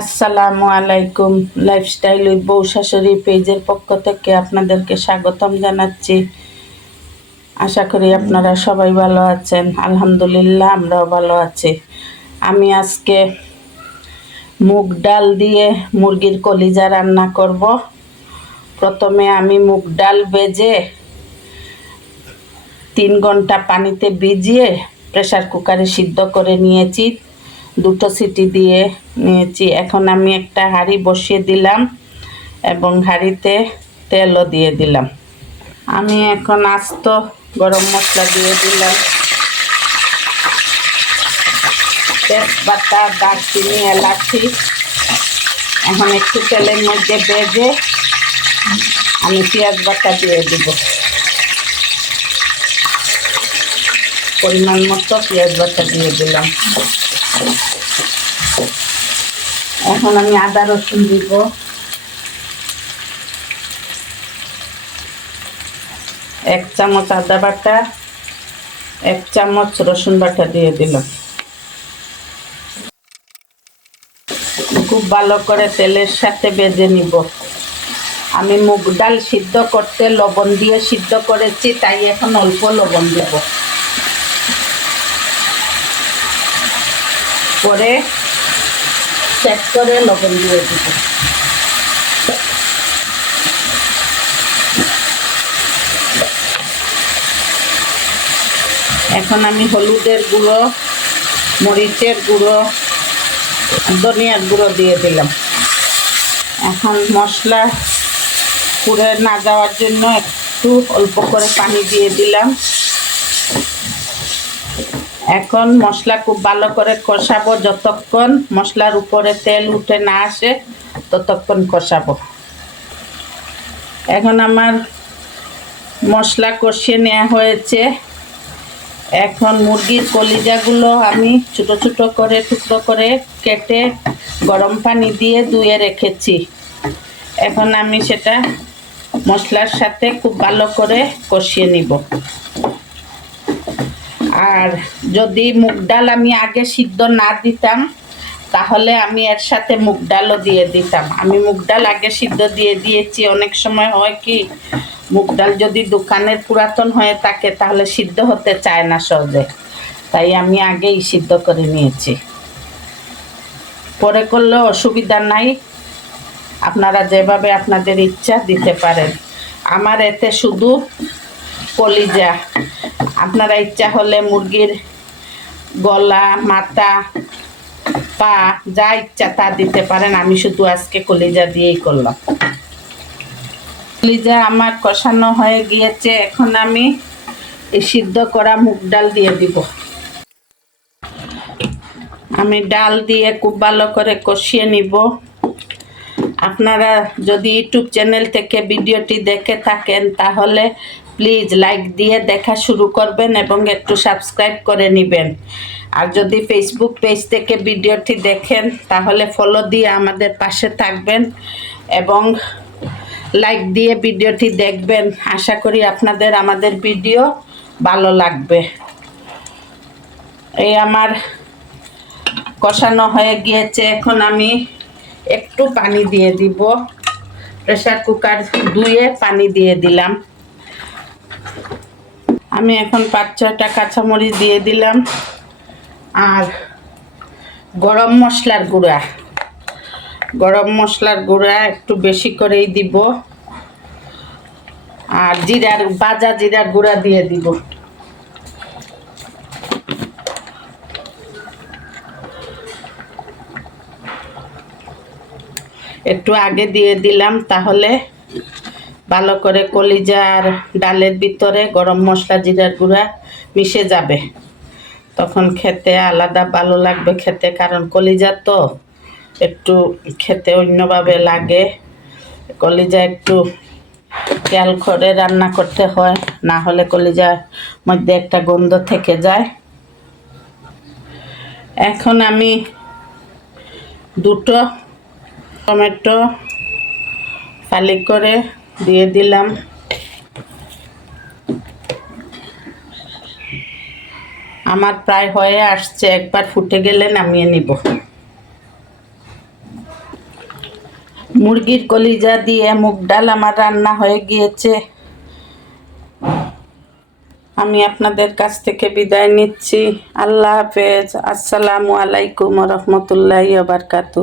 আসসালামু আলাইকুম। Lifestyle with বউ শাশুড়ি পেজের পক্ষ থেকে আপনাদেরকে স্বাগতম জানাচ্ছি। আশা করি আপনারা সবাই ভালো আছেন। আলহামদুলিল্লাহ, আমরাও ভালো আছি। আমি আজকে মুগ ডাল দিয়ে মুরগির কলিজা রান্না করব। প্রথমে আমি মুগ ডাল ভেজে তিন ঘণ্টা পানিতে ভিজিয়ে প্রেসার কুকারে সিদ্ধ করে নিয়েছি। দুটো সিটি দিয়ে নিয়েছি। এখন আমি একটা হাঁড়ি বসিয়ে দিলাম এবং হাঁড়িতে তেলও দিয়ে দিলাম। আমি এখন আস্ত গরম মশলা দিয়ে দিলাম। তেজপাতা, দারচিনি, এলাচি। এখন একটু তেলের মধ্যে বেজে আমি পেঁয়াজ বাটা দিয়ে দিব। পরিমাণ মতো পেঁয়াজ বাটা দিয়ে দিলাম। এখন আমি আদা রসুন দিব। এক চামচ আদা বাটা, এক চামচ রসুন বাটা দিয়ে দিলাম। খুব ভালো করে তেলের সাথে বেজে নিব। আমি মুগ ডাল সিদ্ধ করতে লবণ দিয়ে সিদ্ধ করেছি, তাই এখন অল্প লবণ দেব। পরে চেক করে লবণ দিয়ে দিব। এখন আমি হলুদের গুঁড়ো, মরিচের গুঁড়ো, ধনিয়ার গুঁড়ো দিয়ে দিলাম। এখন মশলা পুড়ে না যাওয়ার জন্য একটু অল্প করে পানি দিয়ে দিলাম। এখন মশলা খুব ভালো করে কষাবো, যতক্ষণ মশলার উপরে তেল উঠে না আসে, ততক্ষণ কষাবো। এখন আমার মশলা কষিয়ে নেওয়া হয়েছে। এখন মুরগির কলিজাগুলো আমি ছোট ছোট করে, টুকরো করে কেটে গরম পানি দিয়ে ধুয়ে রেখেছি। এখন আমি সেটা মশলার সাথে খুব ভালো করে কষিয়ে নিব। আর যদি মুগ ডাল আমি আগে সিদ্ধ না দিতাম, তাহলে আমি এর সাথে মুগ ডালও দিয়ে দিতাম। আমি মুগ ডাল আগে সিদ্ধ দিয়ে দিয়েছি। অনেক সময় হয় কি, মুগ ডাল যদি দোকানের পুরাতন হয়ে থাকে, তাহলে সিদ্ধ হতে চায় না সহজে। তাই আমি আগেই সিদ্ধ করে নিয়েছি। পরে করলে অসুবিধা নাই। আপনারা যেভাবে আপনাদের ইচ্ছা দিতে পারেন। আমার এতে শুধু কলিজা। আপনারা ইচ্ছা হলে মুরগির গলা, মাথা, পা, যা ইচ্ছা তা দিতে পারেন। আমি শুধু আজকে কলিজা দিয়েই করলাম। কলিজা আমার কষানো হয়ে গিয়েছে। এখন আমি এই সিদ্ধ করা মুগ ডাল দিয়ে দিব। আমি ডাল দিয়ে খুব ভালো করে কষিয়ে নিব। আপনারা যদি ইউটিউব চ্যানেল থেকে ভিডিওটি দেখে থাকেন, তাহলে প্লিজ লাইক দিয়ে দেখা শুরু করবেন এবং একটু সাবস্ক্রাইব করে নেবেন। আর যদি ফেসবুক পেজ থেকে ভিডিওটি দেখেন, তাহলে ফলো দিয়ে আমাদের পাশে থাকবেন এবং লাইক দিয়ে ভিডিওটি দেখবেন। আশা করি আপনাদের, আমাদের ভিডিও ভালো লাগবে। এই আমার কষানো হয়ে গিয়েছে। এখন আমি একটু পানি দিয়ে দিব। প্রেসার কুকার ধুয়ে পানি দিয়ে দিলাম। আমি এখন পাঁচ, ছয়টা কাঁচামরিচ দিয়ে দিলাম। আর গরম মশলার গুঁড়া। গরম মশলার গুঁড়া একটু বেশি করেই দিব। আর জিরার বাজা জিরার গুঁড়া দিয়ে দিব। একটু আগে দিয়ে দিলাম, তাহলে ভালো করে কলিজার ডালের ভিতরে গরম মশলা জিরার গুঁড়া মিশে যাবে। তখন খেতে আলাদা ভালো লাগবে খেতে, কারণ কলিজা তো একটু খেতে অন্যভাবে লাগে। কলিজা একটু খেয়াল করে রান্না করতে হয়, না হলে কলিজার মধ্যে একটা গন্ধ থেকে যায়। এখন আমি দুটো টমেটো ফালি করে দিয়ে দিলাম। আমার প্রায় হয়ে আসছে, একবার ফুটে গেলে নামিয়ে নিব। মুরগির কলিজা দিয়ে মুগ ডাল আমার রান্না হয়ে গিয়েছে। আমি আপনাদের কাছ থেকে বিদায় নিচ্ছি। আল্লাহ হাফেজ। আসসালামু আলাইকুম রহমতুল্লাহ বারকাতু